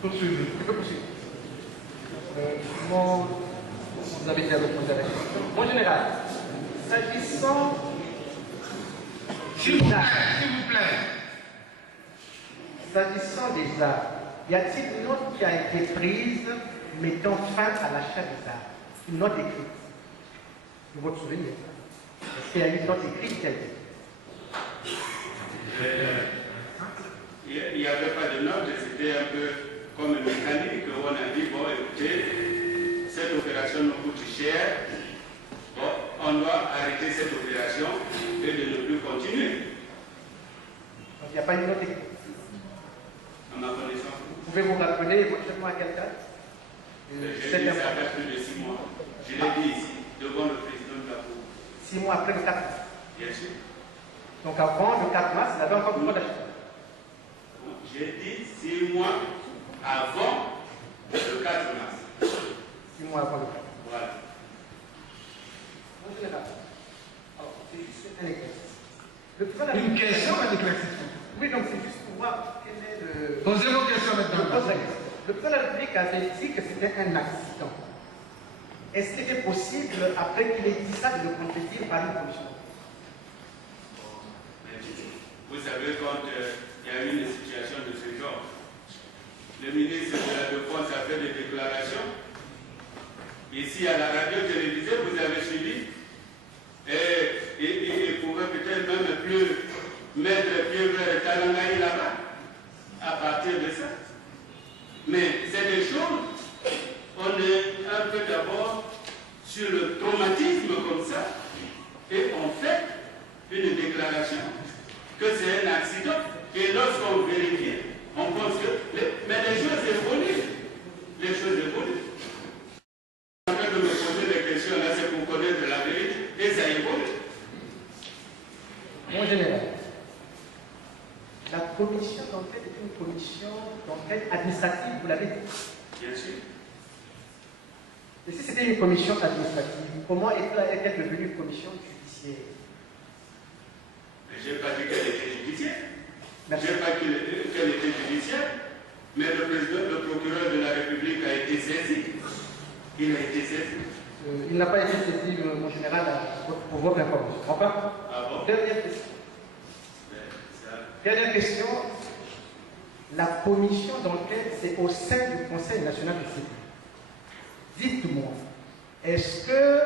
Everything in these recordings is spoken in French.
Poursuivre. Je peux poursuivre. Vous avez déjà répondu à la question. Mon général, s'agissant... S'il vous plaît. S'agissant des armes, y a-t-il une note qui a été prise mettant fin à l'achat des armes? Une note écrite. De votre souvenir. Est-ce qu'il y a une note écrite qui a été? Il n'y avait pas de note, c'était un peu comme une mécanique. On a dit, bon, écoutez, cette opération nous coûte cher. Bon, on doit arrêter cette opération et de ne plus continuer. Donc il n'y a pas une note écrite. À ma connaissance. Vous pouvez vous rappeler éventuellement à quelle date? J'ai dit ça fait plus de 6 mois. Je l'ai dit ici, devant le président de la Cour. 6 mois après le 4 mars. Bien sûr. Donc avant le 4 mars, il avait encore besoin d'acheter. J'ai dit 6 mois avant le 4 mars. 6 mois avant le 4 mars. Voilà. Mon général, alors c'est juste un exercice. Une question, un éclaircissement. Oui, donc c'est juste pour voir quel est le... Posez vos questions maintenant. Je pose la question. Le président de la République avait dit que c'était un accident. Est-ce qu'il était possible, après qu'il ait dit ça, de le contredire par une commission? Vous savez, quand il y a eu une situation de ce genre, le ministre de la Défense a fait des déclarations. Ici, à la radio-télévisée, vous avez suivi. Et il pouvait peut-être même plus mettre pied vers Talangaï là-bas, à partir de ça. Mais c'est des choses, on est un peu d'abord sur le traumatisme comme ça, et on fait une déclaration que c'est un accident. Et lorsqu'on vérifie, on pense que... Mais les choses évoluent. Les choses évoluent. En train de me poser des questions là, c'est pour connaître la vérité, et ça évolue. Mon général, la commission d'enquête est une commission d'enquête administrative, vous l'avez dit. Bien sûr. Et si c'était une commission administrative, comment est-elle devenue une commission judiciaire? Je n'ai pas dit qu'elle était judiciaire. Je Merci. n'ai pas dit qu'elle était judiciaire. Mais le président, le procureur de la République a été saisi. Il a été saisi. Il n'a pas été saisi, mon général, pour votre information. Enfin, Ah bon? dernière question. Dernière question. La commission d'enquête, c'est au sein du Conseil national de sécurité. Dites-moi, est-ce que,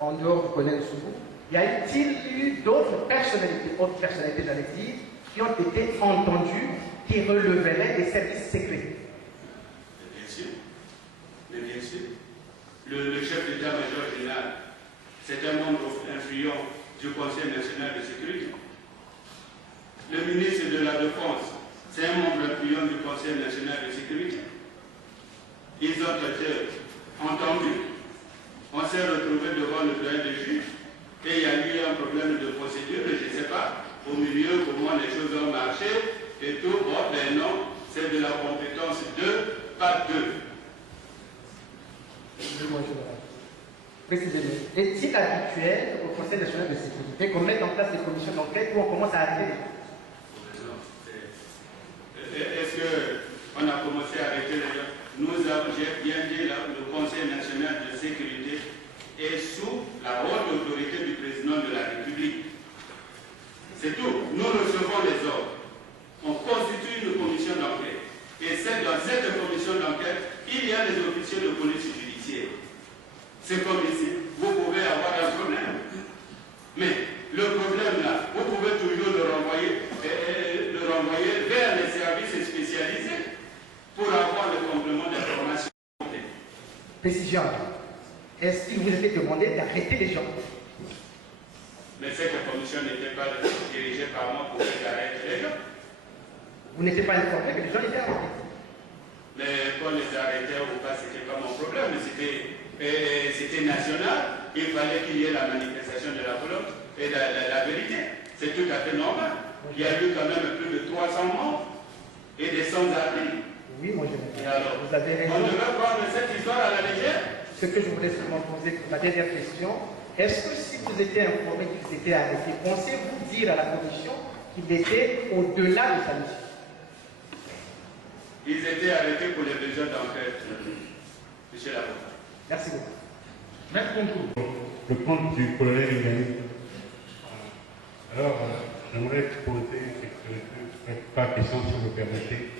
en dehors du colonel Soubou, y a-t-il eu d'autres personnalités, autres personnalités, j'allais dire, qui ont été entendues, qui releveraient des services secrets? Bien sûr. Mais bien sûr. Le chef d'état-major général, c'est un membre influent du Conseil national de sécurité. Le ministre de la Défense, c'est un membre influent du Conseil national de sécurité. Ils ont été entendus. On s'est retrouvé devant le doyen des juges et il y a eu un problème de procédure, et je ne sais pas au milieu comment les choses ont marché et tout. Bon, ben non, c'est de la compétence 2, pas 2. Précisément. Est-il habituel au Conseil national de sécurité qu'on mette en place des commissions d'enquête où on commence à arrêter? Est-ce qu'on a commencé à arrêter les gens? J'ai bien dit, là, le Conseil national de sécurité est sous la haute autorité du président de la République. C'est tout. Nous recevons les ordres. On constitue une commission d'enquête. Et c'est dans cette commission d'enquête, il y a les officiers de police judiciaire. C'est comme ici. Vous pouvez avoir un problème. Mais le problème là, vous pouvez toujours le renvoyer vers les services spécialisés pour avoir le complément d'information. Précision. Est-ce qu'il vous était demandé d'arrêter les gens? Mais cette commission n'était pas dirigée par moi pour arrêter les gens. Vous n'étiez pas informé que les gens étaient arrêtés? Mais qu'on les arrêtait ou pas, c'était pas mon problème. C'était national. Il fallait qu'il y ait la manifestation de la volonté et la vérité. C'est tout à fait normal. Il y a eu quand même plus de 300 morts et des sans-abri. Oui, moi je Et alors, vous avez raison. on devait prendre cette histoire à la légère. Ce que je voulais seulement poser pour la dernière question, est-ce que si vous étiez informé qu'ils étaient arrêtés, pensez-vous dire à la commission qu'il était au-delà de sa mission? Ils étaient arrêtés pour les besoins d'enquête, monsieur l'avocat. Merci beaucoup. Maître Concours. Le compte du colonel Ingani. Alors, j'aimerais poser quelques questions, si vous le permettez,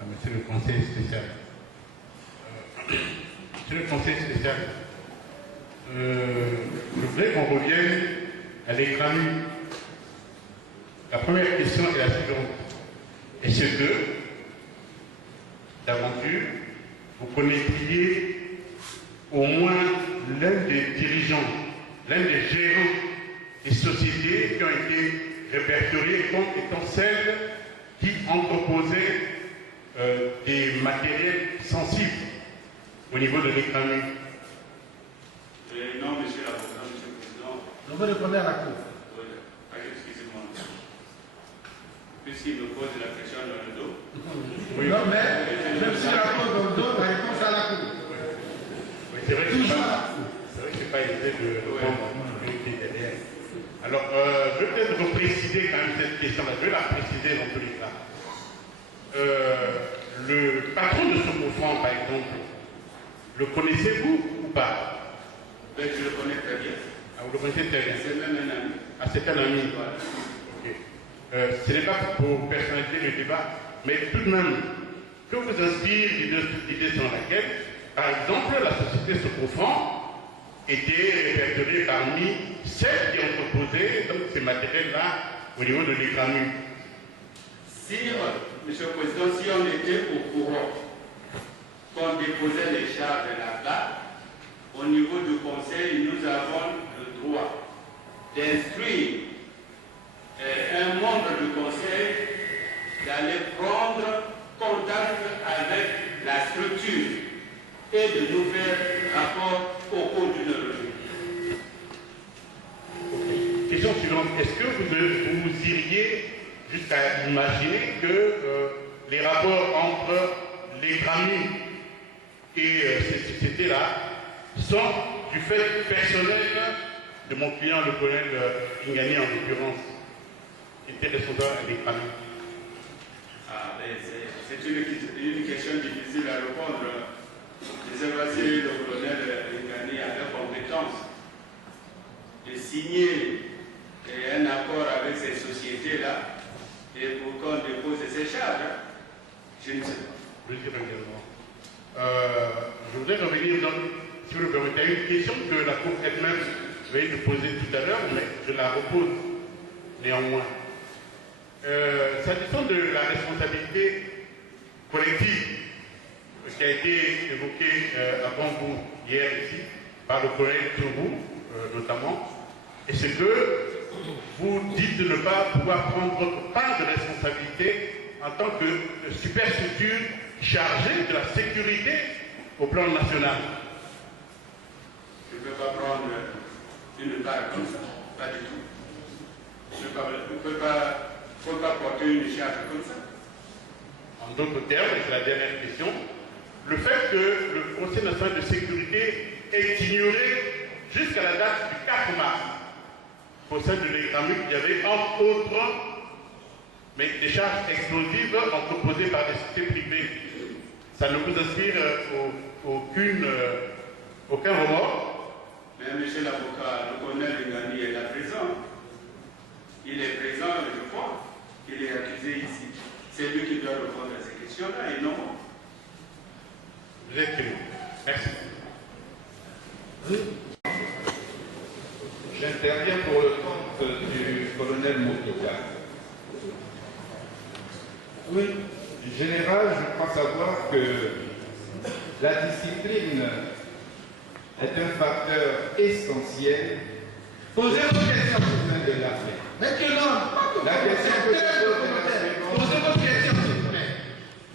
à monsieur le conseiller spécial. Monsieur le conseiller spécial, je voudrais qu'on revienne à l'écran. La première question est la suivante. Est-ce que, d'aventure, vous connaîtriez au moins l'un des dirigeants, l'un des gérants des sociétés qui ont été répertoriées comme étant celles qui entreposaient des matériels sensibles au niveau de l'écran? Non, monsieur l'avocat, monsieur le président. On veut répondre à la Cour. Oui, excusez-moi. Puisqu'il me pose la question dans le dos. Oui. Non, mais même si la Cour dans le dos, la réponse à la Cour. Oui, c'est vrai que ce n'est pas évident de répondre derrière. Alors, je vais peut-être repréciser quand même cette question-là. Je vais la préciser dans tous les cas. Le patron de ce coffre, par exemple, le connaissez-vous ou pas? Ben, je le connais très bien. Ah, vous le connaissez très bien? C'est même un ami. Ah, c'est un ami. Voilà. Ok. Ce n'est pas pour personnaliser le débat, mais tout de même, que vous inspire l'idée selon laquelle, par exemple, la société Socofran était répertoriée parmi celles qui ont proposé donc, ces matériels-là au niveau de l'écran. Si, monsieur le président, si on était au courant qu'on déposait les charges là-bas, au niveau du conseil, nous avons le droit d'instruire un membre du conseil d'aller prendre contact avec la structure et de nous faire rapport au cours d'une revue. Okay. Question suivante. Est-ce que vous iriez jusqu'à imaginer que les rapports entre les Grammy et ces sociétés-là sont du fait personnel de mon client, le colonel Ingani en l'occurrence, qui était responsable des Grammy? Ah, c'est une question difficile à répondre. Je sais pas si le colonel Ingani avait compétence de signer un accord avec ces sociétés-là et pour qu'on dépose ces charges. Je ne sais pas. Je voudrais revenir, donc, si vous le permettez, à une question que la Cour elle-même vient de poser tout à l'heure, mais je la repose néanmoins. S'agissant de la responsabilité collective, qui a été évoquée avant vous hier ici, par le collègue Tourou notamment, est-ce que vous dites de ne pas pouvoir prendre votre part de responsabilité en tant que superstructure chargée de la sécurité au plan national? Je ne peux pas prendre une part comme ça, pas du tout. Je ne peux pas porter une charge comme ça. En d'autres termes, et c'est la dernière question, le fait que le Conseil national de sécurité ait ignoré jusqu'à la date du 4 mars, pour celle de l'écran, il y avait entre autres mais des charges explosives proposées par des sociétés privées. Ça ne vous inspire aucun remords? Mais monsieur l'avocat, le colonel Ingani est là présent. Il est présent, je crois. Il est accusé ici. C'est lui qui doit répondre à ces questions-là et non. Vous êtes témoin. Merci. Oui. J'interviens pour le compte du colonel Moutouka. Oui, en général, je crois savoir que la discipline est un facteur essentiel. Posez vos questions. De l'armée. Maintenant, La question que je pose est la suivante. posez votre question, s'il vous plaît.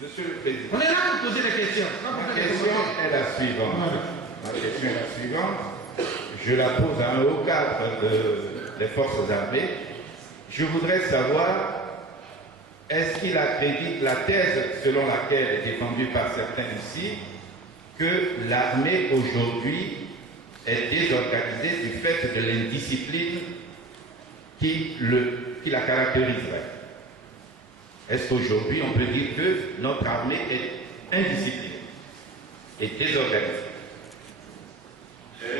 Monsieur le Président. On est là pour poser des questions. Ma question est la suivante. Ma question est la suivante. Je la pose à un haut cadre des forces armées. Je voudrais savoir, est-ce qu'il accrédite la thèse selon laquelle est défendue par certains ici, que l'armée aujourd'hui est désorganisée du fait de l'indiscipline qui la caractériserait? Est-ce qu'aujourd'hui, on peut dire que notre armée est indisciplinée et désorganisée?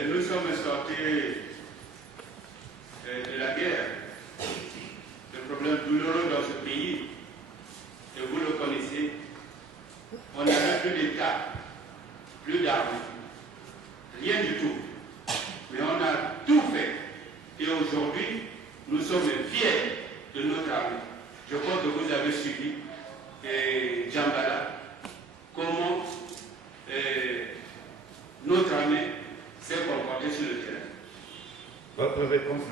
Nous sommes sortis de la guerre. Le problème douloureux dans ce pays, et vous le connaissez, on n'avait plus d'État, plus d'armée, rien du tout. Mais on a tout fait. Et aujourd'hui, nous sommes fiers de notre armée. Je crois que vous avez suivi Djambala, comment notre armée s'est comportée sur le terrain. Votre réponse?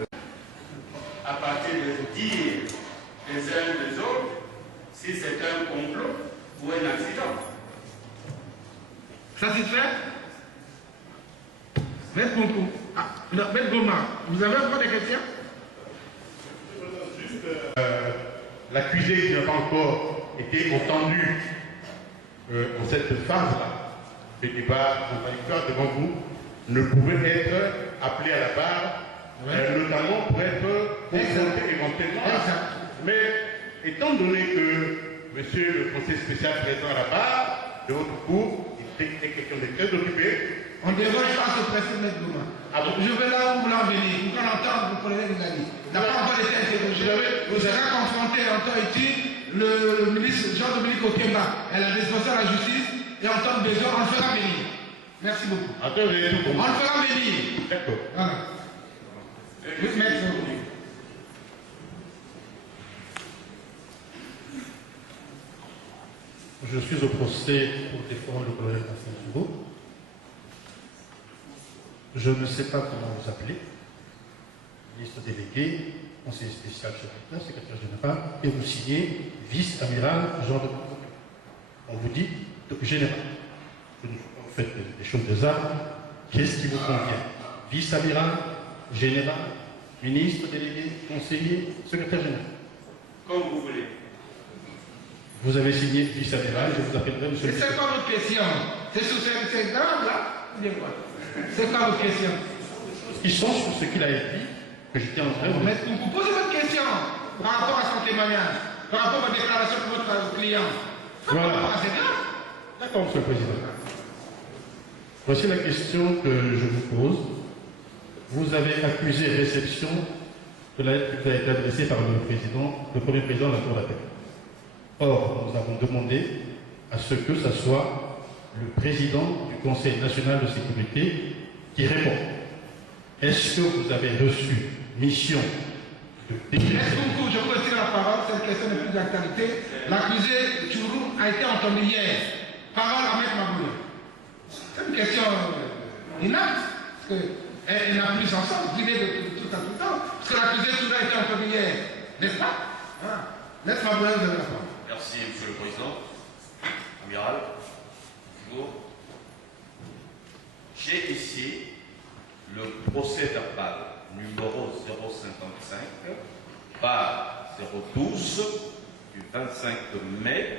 À partir de dire les uns des autres si c'est un complot ou un accident. Satisfait? Maître Concours. Maître Goma, vous avez encore des questions? Juste, l'accusé n'a pas encore été entendu en cette phase-là. Le débat contradictoire devant vous ne pouvait être appelé à la barre, notamment pour être confronté éventuellement. Mais étant donné que monsieur le conseiller spécial présent à la barre de votre cours, il était quelqu'un de très occupé. On ne déroge pas ce principe, Maître Goma. Je vais là où vous voulez en venir. Vous pouvez l'entendre, vous prenez les amis. Il n'a pas encore été interrogé. Vous avez confronté en temps utile le ministre Jean-Dominique Okemba. Elle a dispensé à la justice et en temps de besoin, on le fera venir. Merci beaucoup. Attendez, tout On le fera venir. D'accord. Voilà. Oui, Maître. Je suis au procès pour défendre le colonel Marcel Tourou. Je ne sais pas comment vous appelez. Ministre délégué, conseiller spécial chef d'État, secrétaire général, et vous signez vice-amiral Jean de Cour. On vous dit général. Vous faites des choses des armes. Qu'est-ce qui vous convient? Vice-amiral, général, ministre délégué, conseiller, secrétaire général. Comme vous voulez. Vous avez signé vice-amiral, je vous appellerai monsieur le C'est quoi votre question? C'est sur ces grave là? C'est quoi votre question? Qui sont sur ce qu'il a dit, que je tiens à vous. Vous posez votre question par rapport à son témoignage, par rapport à votre déclaration pour votre client. Voilà. C'est grave. D'accord, monsieur le président. Voici la question que je vous pose. Vous avez accusé réception de la lettre qui vous a été adressée par le premier président de la Cour d'appel. Or, nous avons demandé à ce que ce soit le président du Conseil national de sécurité qui répond. Est-ce que vous avez reçu mission de déclarer? Je peux retirer la parole, cette question n'est plus d'actualité. L'accusé Tourou a été entendu hier. Parole à Maître Maboulé. C'est une question inapte, parce qu'elle n'a plus son sens, dîner de tout à tout temps. Parce que l'accusé Tourou a été entendu hier, n'est-ce pas? Maître Maboulé, vous avez la parole. Merci, Monsieur le Président. Amiral, bonjour. J'ai ici le procès verbal numéro 055 par 012 du 25 mai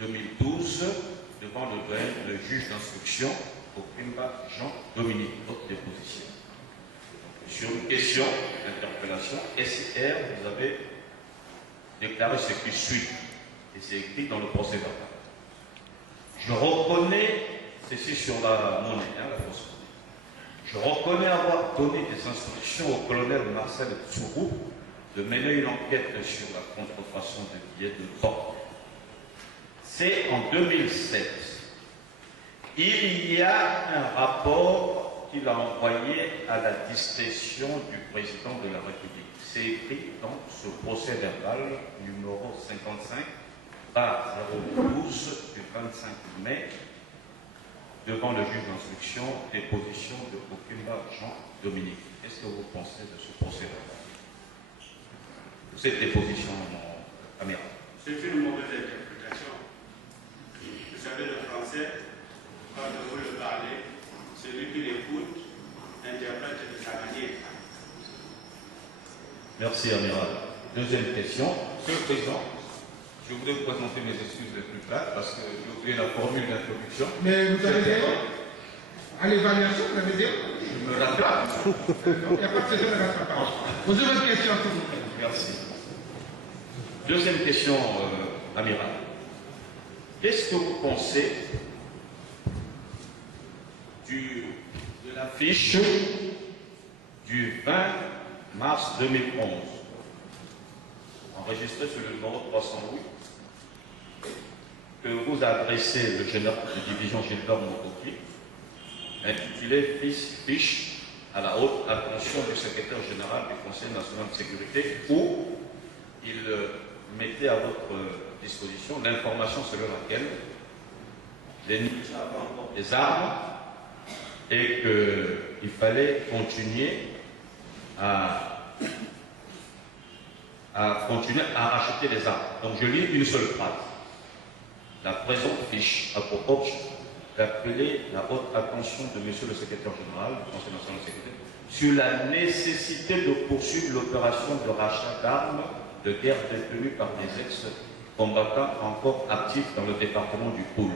2012 devant le juge d'instruction Okemba Jean-Dominique. Votre déposition. Sur une question d'interpellation, SR, vous avez déclaré ce qui suit, et c'est écrit dans le procès verbal. Je reconnais, c'est sur la monnaie, la fausse monnaie. Je reconnais avoir donné des instructions au colonel Marcel Tourou de mener une enquête sur la contrefaçon de billets de banque. C'est en 2007. Il y a un rapport qu'il a envoyé à la discrétion du président de la République. C'est écrit dans ce procès verbal numéro 55 par 012 du 25 mai devant le juge d'instruction, déposition de Okemba Jean-Dominique. Qu'est-ce que vous pensez de ce procès verbal? Cette déposition, mon amiral. C'est une mauvaise interprétation. Vous savez, le français, quand vous le parlez, celui qui l'écoute interprète de sa manière. Merci, amiral. Deuxième question. Monsieur le Président, je voudrais vous présenter mes excuses les plus plates parce que j'ai oublié la formule d'introduction. Mais vous avez zéro. À l'évaluation, vous avez zéro. Je me rattrape. Il n'y a pas de session de rattrapage. Posez votre question, s'il vous plaît. Merci. Deuxième question, amiral. Qu'est-ce que vous pensez de l'affiche du 20 mars 2011, enregistrée sur le numéro 308, que vous adressez le général de division Gilbert Mokoki, intitulé Fiche à la haute attention du secrétaire général du Conseil national de sécurité, où il mettait à votre disposition l'information selon laquelle les militaires avaient encore des armes et qu'il fallait continuer à racheter les armes. Donc je lis une seule phrase. La présente fiche a pour objet d'appeler la haute attention de Monsieur le secrétaire général du Conseil national de sécurité sur la nécessité de poursuivre l'opération de rachat d'armes de guerre détenues par des ex-combattants encore actifs dans le département du Poul.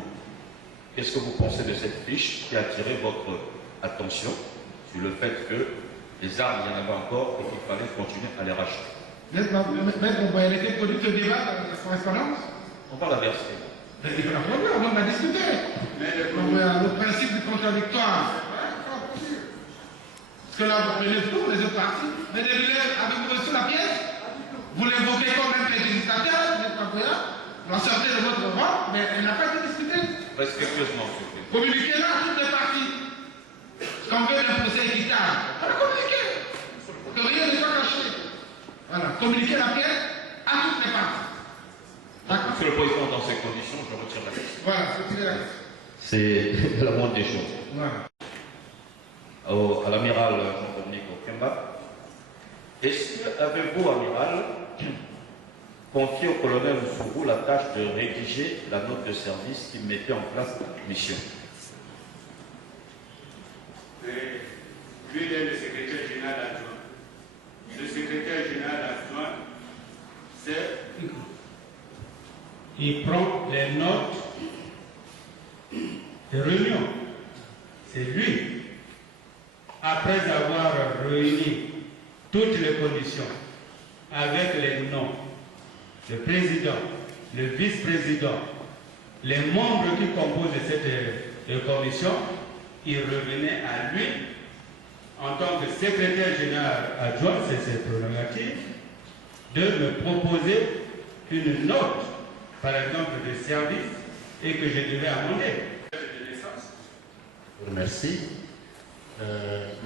Qu'est-ce que vous pensez de cette fiche qui a attiré votre attention sur le fait que les armes, il y en avait encore et qu'il fallait continuer à les racheter? Maître, on va arrêter de ce débat dans la correspondance. On parle à verser. Il faut la produire, on va discuter. Le principe du contradictoire. Parce que là, vous prenez tout, les autres parties. Mais les élèves, avez-vous reçu la pièce? Vous l'évoquez comme un préjudicateur, vous n'êtes pas croyant. Vous en sortez de votre rang, mais elle n'a pas été discutée. Respectueusement, s'il vous plaît. Communiquez-la à toutes les parties. Qu'on veut un procès équitable. Voilà, communiquez. Que rien ne soit caché. Voilà, communiquez la pièce à toutes les parties. D'accord. Monsieur le Président, dans ces conditions, je retire la question. Voilà, retirez la question. C'est la moindre des choses. Voilà. À l'amiral Jean-Dominique Okemba, est-ce que, avez-vous, amiral, confié au colonel Sourou la tâche de rédiger la note de service qui mettait en place la mission? Lui, il est le secrétaire général adjoint. Le secrétaire général adjoint, c'est... Il prend les notes de réunion. C'est lui. Après avoir réuni toutes les conditions avec les noms, le président, le vice-président, les membres qui composent cette commission, il revenait à lui, en tant que secrétaire général adjoint, c'est ses prérogatives, de me proposer une note, par exemple, de service, et que je devais amender. Merci.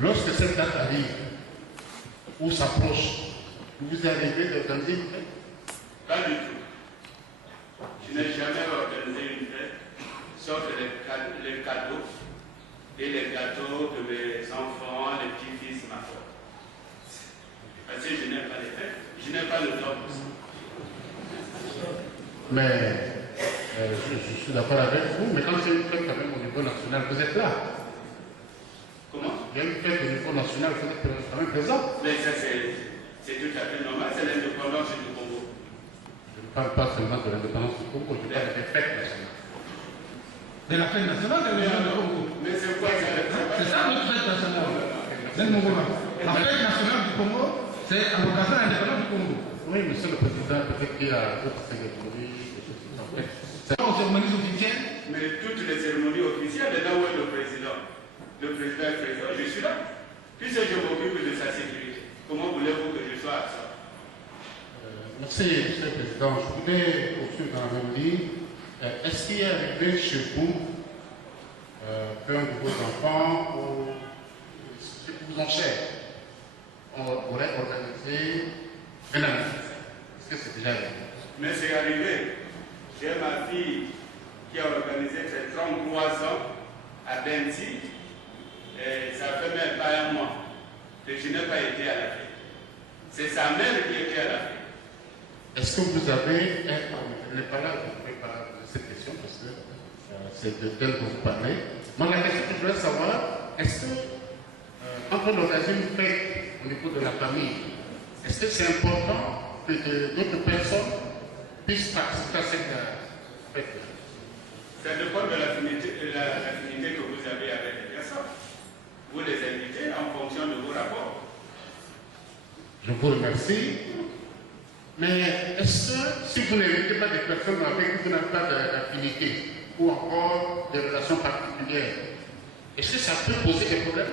Lorsque cette date arrive, ou s'approche, vous arrivez d'organiser une fête? Pas du tout. Je n'ai jamais organisé une fête, sauf les cadeaux et les gâteaux que mes enfants, les petits-fils m'apportent. Parce que je n'aime pas les fêtes, je n'ai pas le temps pour ça. Mais je suis d'accord avec vous, mais quand c'est une fête quand même au niveau national, vous êtes là. Comment? Il y a une fête au niveau national, vous êtes quand même présent. Mais ça, c'est tout à fait normal, c'est l'indépendance du Congo. Je ne parle pas seulement de l'indépendance du Congo, je parle des fêtes nationales. De la fête nationale de la du Congo. Mais c'est quoi ça? C'est ça notre fête nationale. La fête nationale du Congo, c'est à l'occasion de l'indépendance du Congo. Oui, monsieur le Président, peut-être qu'il y a d'autres cérémonies, des choses qui sont faites. C'est pas aux cérémonies officielles. Mais toutes les cérémonies officielles, là où est le président est présent, je suis là. Puisque je m'occupe de sa sécurité, comment voulez-vous que je sois absent? Merci, monsieur le Président. Je voulais poursuivre dans la même ligne. Est-ce qu'il est arrivé chez vous qu'un de vos enfants ou ceux qui vous ont cher aurait organisé un anniversaire? Est-ce que c'est déjà arrivé? Mais c'est arrivé. J'ai ma fille qui a organisé ses 33 ans à Benti. Et ça fait même pas un mois que je n'ai pas été à la fête. C'est sa mère qui était à la fête. Est-ce que vous avez je n'ai pas là, je ne pouvais pas poser cette question parce que c'est de tel que vous parlez. Mais la question que je voulais savoir, est-ce que quand on organise une fête au niveau de la famille, est-ce que c'est important que d'autres personnes puissent participer à cette fête? Ça dépend de l'affinité que vous avez avec les personnes. Vous les invitez en fonction de vos rapports. Je vous remercie. Mais est-ce que si vous n'invitez pas des personnes avec qui vous n'avez pas d'affinité ou encore des relations particulières, est-ce que ça peut poser des problèmes?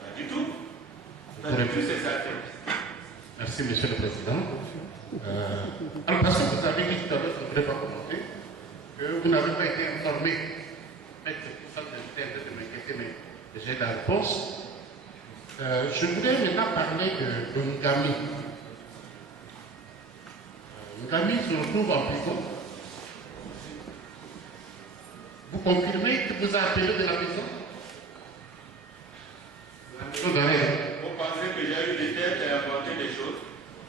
Pas du tout. Pas du tout, c'est ça. Merci, Monsieur le Président. Alors, parce que vous avez dit tout à l'heure, je ne voudrais pas commenter, que vous n'avez pas été informé. C'est pour ça que j'étais un peu de m'inquiéter, mais j'ai la réponse. Je voudrais maintenant parler de Ngami. Ngami se retrouve en prison. Vous confirmez que vous avez appelé de la maison? Vous pensez que j'ai eu des têtes et inventé des choses?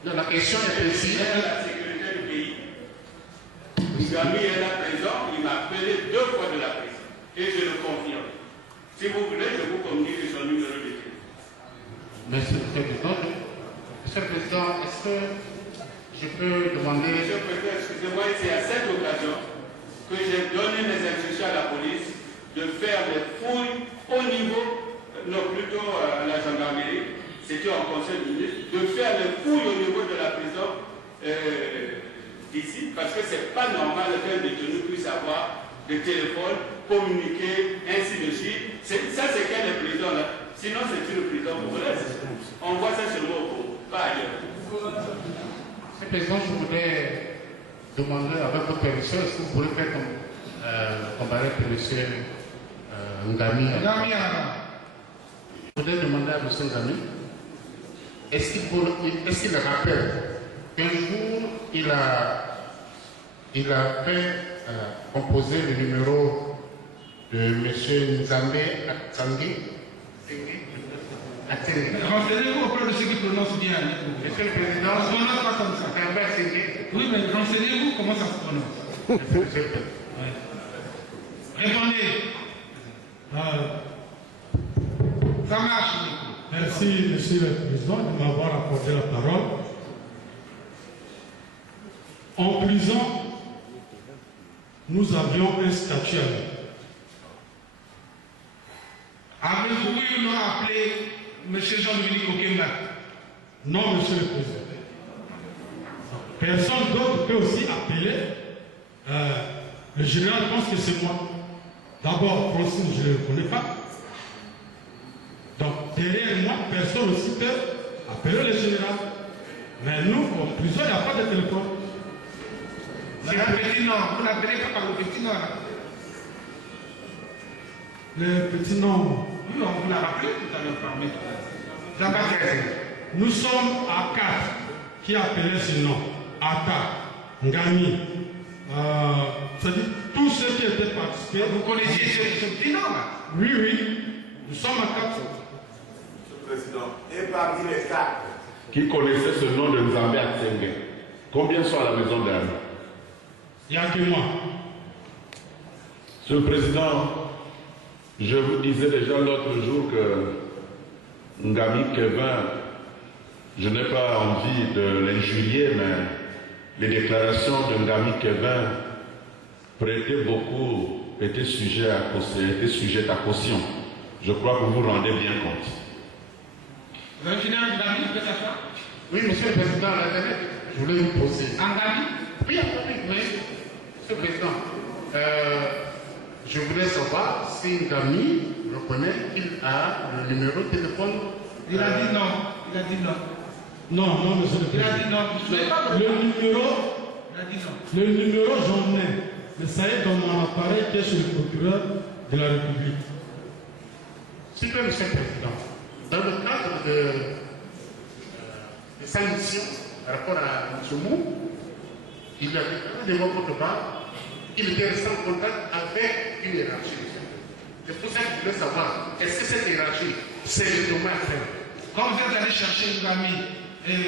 Non, la question est précise. La sécurité du pays. Ngami est là présent, il m'a appelé 2 fois de la prison. Et je le confirme. Si vous voulez, je vous communique son numéro de téléphone. Monsieur le Président, est-ce que je peux demander... Monsieur le Président, excusez-moi, c'est à cette occasion que j'ai donné les instructions à la police de faire des fouilles au niveau, non plutôt à la gendarmerie, c'était en conseil de ministre, de faire des fouilles au niveau de la prison d'ici, parce que c'est pas normal qu'un détenu puisse avoir des téléphones, communiquer, ainsi de suite. Ça, c'est qu'elle est prison là. Sinon, c'est une prison congolaise. On voit ça seulement au Congo, pas ailleurs. Monsieur le Président, je voudrais demander avec votre permission, est-ce que vous pourrez faire comparaître M. Ngami? Je voudrais demander à M. Ngami, est-ce qu'il rappelle qu'un jour, il a fait composer le numéro de M. Nzambe Atsangui? Renseignez-vous auprès de ceux qui prononcent bien. Monsieur le Président, ça se prononce pas comme ça. Oui, mais renseignez-vous comment ça se prononce. Oui. Répondez. Ça marche. Merci, Monsieur le Président, de m'avoir accordé la parole. En prison, nous avions un statut à nous. Avez-vous oui ou non appelé M. Jean-Dominique Okemba? Non, Monsieur le Président. Personne d'autre peut aussi appeler. Le général pense que c'est moi. D'abord, Francine, je ne le connais pas. Donc, derrière moi, personne aussi peut appeler le général. Mais nous, en prison, il n'y a pas de téléphone. C'est un petit nom. Vous n'appelez pas par le petit nom. Le petit nom. Oui, on vous l'a rappelé tout à l'heure par mail. Nous sommes à 4 qui appelaient ce nom. Ata, Ngami. C'est-à-dire tous ceux qui étaient participés. Vous connaissiez ce petit nom là? Oui, oui. Nous sommes à 4. Monsieur le Président, et parmi les 4 qui connaissaient ce nom de Nzambe Atsenge, combien sont à la maison d'armes? Il n'y a que moi. Monsieur le Président, je vous disais déjà l'autre jour que Ngami Kevin, je n'ai pas envie de l'injurier, mais les déclarations de Ngami Kevin prêtaient beaucoup, étaient sujettes à caution. Je crois que vous vous rendez bien compte. Vous avez fini avec Ngami, vous faites ça? Oui, Monsieur le Président, la dernière, je voulais vous poser. Ngami? Oui, Monsieur le Président, je voudrais savoir si Ngami reconnaît qu'il a le numéro de téléphone. Il a dit non. Il a dit non. Non, non, Monsieur le Président. Il a dit non. Il a dit non. Le numéro, j'en ai. Mais ça est dans mon appareil qui est chez le procureur de la République. S'il vous plaît, Monsieur le Président, dans le cadre de sa mission par rapport à M. Mou, il a déclaré de votre part qu'il était resté en contact avec une hiérarchie. C'est pour ça que je voulais savoir, est-ce que cette hiérarchie, c'est le domaine à faire? Quand vous êtes allé chercher Ngami et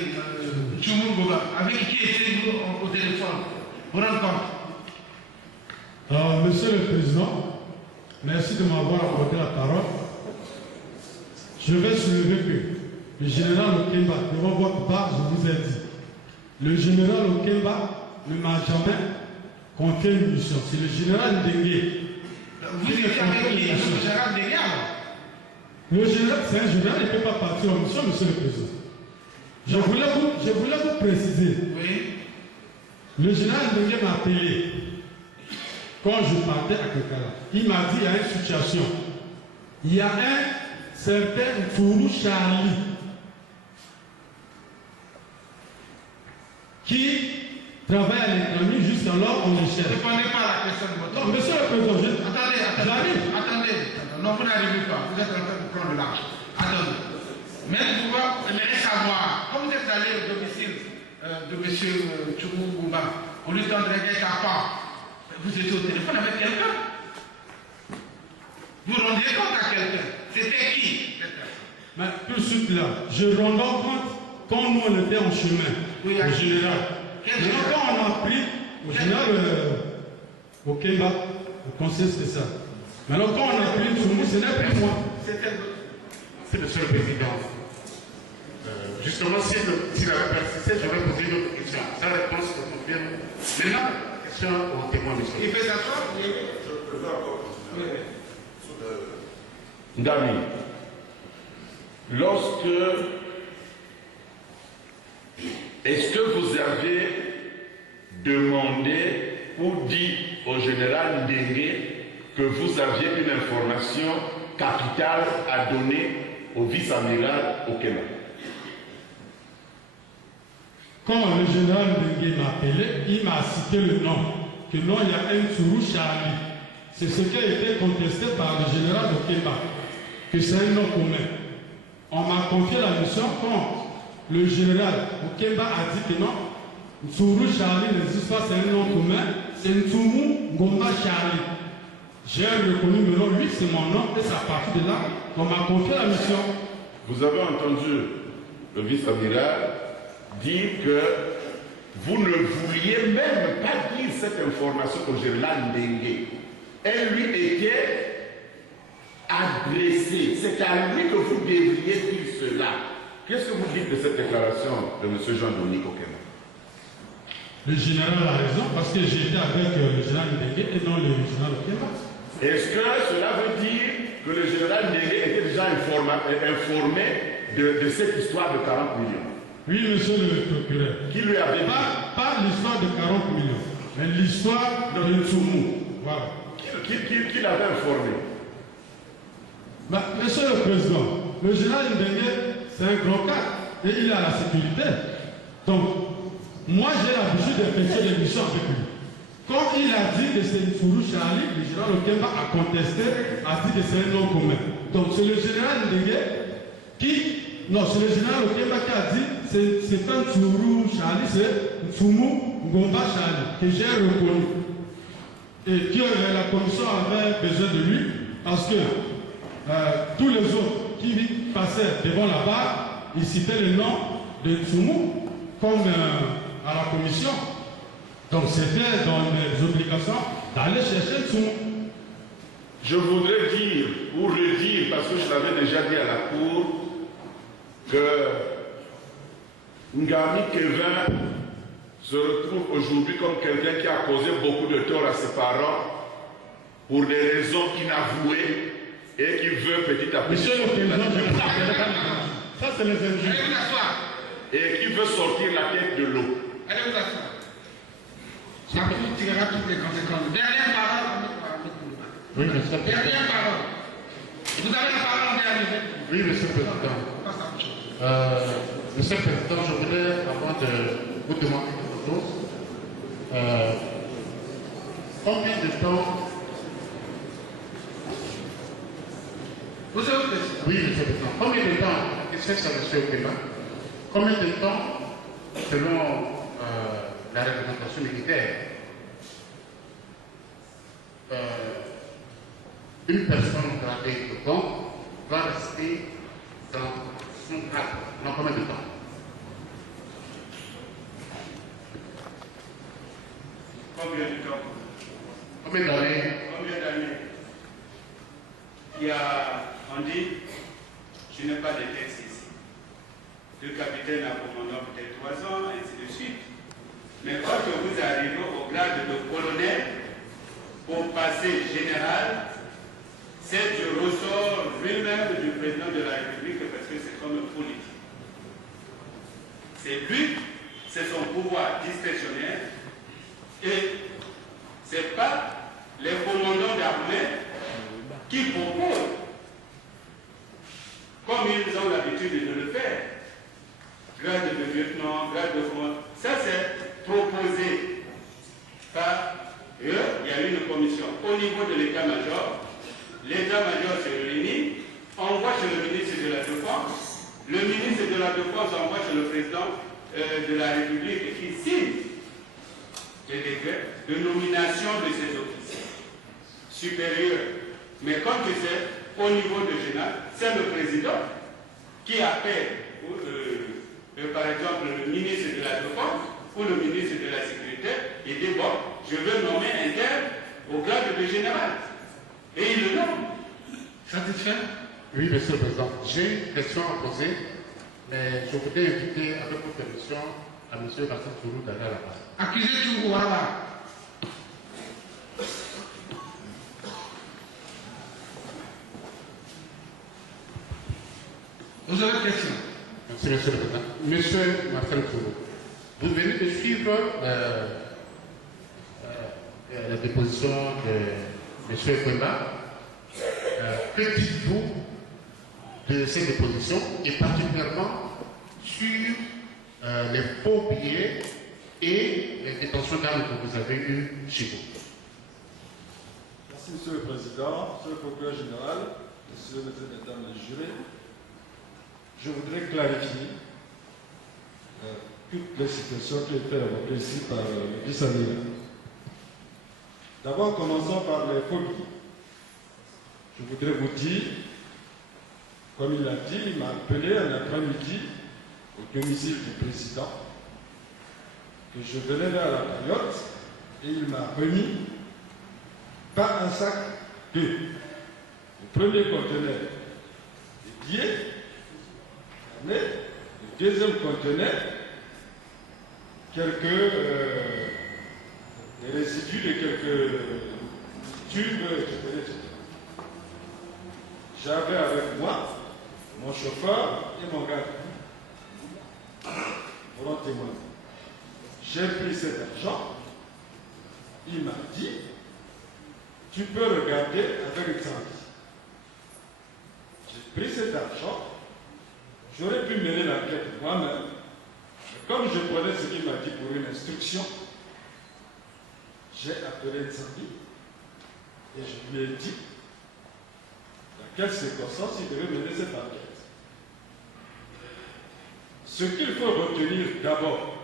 Tchoumou Goba, avec qui étiez-vous au téléphone? Vous rendez compte? Monsieur le Président, merci de m'avoir accordé la parole. Je vais soulever que le général Okemba, devant votre part, je vous ai dit, le général Okemba ne m'a jamais confié une mission. C'est le général Ndengue. Vous étiez avec le général Ndengue alors? Le général, c'est un général, il ne peut pas partir en mission, Monsieur le Président. Je voulais vous préciser. Oui. Le général Ndengue m'a appelé quand je partais à Kekala. Il m'a dit il y a une situation. Il y a un certain Tourou Charlie qui travaille à l'économie jusqu'alors on le cherche. Je ne connais pas la question de votre. Non, monsieur le président, Attendez. Non, vous n'arrivez pas. Vous êtes en train de prendre l'argent. Attendez. Mais vous aimeriez savoir, quand vous êtes allé au domicile de M. Tchougou Boumba, on lui donne un part. Vous étiez au téléphone avec quelqu'un. Vous rendiez compte à quelqu'un. C'était qui cette personne? Mais tout de suite là, je rends compte quand nous on était en chemin, oui, au général. Quand on a pris au général au Kemba, au conseil spécial. Maintenant quand on a pris Tchoumou, ce n'est plus moi. C'est le seul président. Justement, s'il avait persisté, j'aurais posé une autre question. Sa réponse se confirme. Maintenant, question au témoin, monsieur. Il fait s'asseoir? Ngami, est-ce que vous avez demandé ou dit au général Ndengue que vous aviez une information capitale à donner au vice-amiral au Kenya? Quand le général Ndengue m'a appelé, il m'a cité le nom. Que non, il y a un Tourou Charlie. C'est ce qui a été contesté par le général Okemba. Que c'est un nom commun. On m'a confié la mission quand le général Okemba a dit que non, Tourou Charlie n'existe pas, c'est un nom commun. C'est Tourou Ngomba Charlie. J'ai reconnu le nom, lui c'est mon nom, et c'est à partir de là qu'on m'a confié la mission. Vous avez entendu le vice-amiral dire que vous ne vouliez même pas dire cette information au général Ndengue. Elle lui était adressée. C'est à lui que vous devriez dire cela. Qu'est-ce que vous dites de cette déclaration de M. Jean-Dominique Okemba? Le général a raison parce que j'étais avec le général Ndengue et non le général Okemba. Est-ce que cela veut dire que le général Ndengue était déjà informé de cette histoire de 40 millions? Oui, monsieur le procureur. Qui lui avait dit? Pas l'histoire de 40 millions, mais l'histoire de Tchoumou. Voilà. Qui l'avait informé? Monsieur le président, le général Ndengue, c'est un grand cadre et il est à la sécurité. Donc, moi j'ai l'habitude d'effectuer des missions avec lui. Quand il a dit que c'est Tourou Charlie, le général Okemba a contesté, a dit que c'est un nom commun. Donc c'est le général Ndengue qui... Non, c'est le général Okemba qui a dit c'est pas Tourou Charlie, c'est Tchoumou Ngomba Charlie, que j'ai reconnu. Et que la commission avait besoin de lui, parce que tous les autres qui passaient devant la barre, ils citaient le nom de Tchoumou comme à la commission. Donc c'était dans mes obligations d'aller chercher Tchoumou. Je voudrais dire, ou redire, parce que je l'avais déjà dit à la cour, que Ngami Kevin se retrouve aujourd'hui comme quelqu'un qui a causé beaucoup de tort à ses parents pour des raisons inavouées et qui veut petit à petit... Monsieur le Président, ça c'est les injures. Allez vous asseoir. Et qui veut sortir la tête de l'eau. Allez vous asseoir. Ça vous tirera toutes les conséquences. Dernière parole. Oui, monsieur le Président. Dernière parole. Vous avez la parole en dernier. Oui, monsieur le Président. Monsieur le Président, je voudrais, avant de vous demander quelque chose, combien de temps... Vous savez Oui, monsieur le Président. Combien de temps, question sur M. Okemba, combien de temps, selon la réglementation militaire, une personne gradée de camp va rester dans son grade? Dans combien de temps? Combien de temps? Combien d'années? Combien d'années? Il y a, on dit, je n'ai pas de texte ici. Le capitaine a commandant peut-être 3 ans, et ainsi de suite. Mais quand vous arrivez au grade de colonel, pour passer général, c'est du ressort lui-même du président de la République parce que c'est comme un politique. C'est lui, c'est son pouvoir discrétionnaire et ce n'est pas les commandants d'armée qui proposent, comme ils ont l'habitude de le faire. Grade de lieutenant, grade de commandant. Ça, c'est proposé par eux. Il y a une commission au niveau de l'état-major. L'état-major se réunit, envoie chez le ministre de la Défense. Le ministre de la Défense envoie chez le président de la République qui signe les décrets de nomination de ces officiers supérieurs. Mais comme tu sais, au niveau de général, c'est le président qui appelle, par exemple, le ministre de la Défense ou le ministre de la Sécurité et dit, bon, je veux nommer un tel au grade de général. Et il le nomme. Satisfait? Oui, Monsieur le Président. J'ai une question à poser, mais je voudrais inviter, avec votre permission, à M. Martin Tourou d'aller à la parole. Accusé Tourou, voilà. Vous avez une question? Merci, Monsieur le Président. Monsieur Martin Tourou, vous venez de suivre la déposition de M. Kwemba. Que dites-vous de ces dépositions et particulièrement sur les faux billets et les détentions d'armes que vous avez eues chez vous? Merci, Monsieur le Président, Monsieur le Procureur Général, Monsieur le Maître d'État des jurés. Je voudrais clarifier toutes les situations qui étaient évoquées ici par le vice-adjoint. D'abord, commençons par les faux billets. Je voudrais vous dire, comme il l'a dit, il m'a appelé un après-midi au domicile du président, que je venais vers la période, et il m'a remis pas un sac, deux. Le premier conteneur des billets, mais le deuxième conteneur, quelques résidus de quelques tubes, etc. J'avais avec moi mon chauffeur et mon gars. Pour en témoigner. J'ai pris cet argent. Il m'a dit, tu peux regarder avec exemple. J'ai pris cet argent. J'aurais pu mener l'enquête moi-même. Mais comme je prenais ce qu'il m'a dit pour une instruction, j'ai appelé Nzambi et je lui ai dit dans quelles circonstances il devait mener cette enquête. Ce qu'il faut retenir d'abord,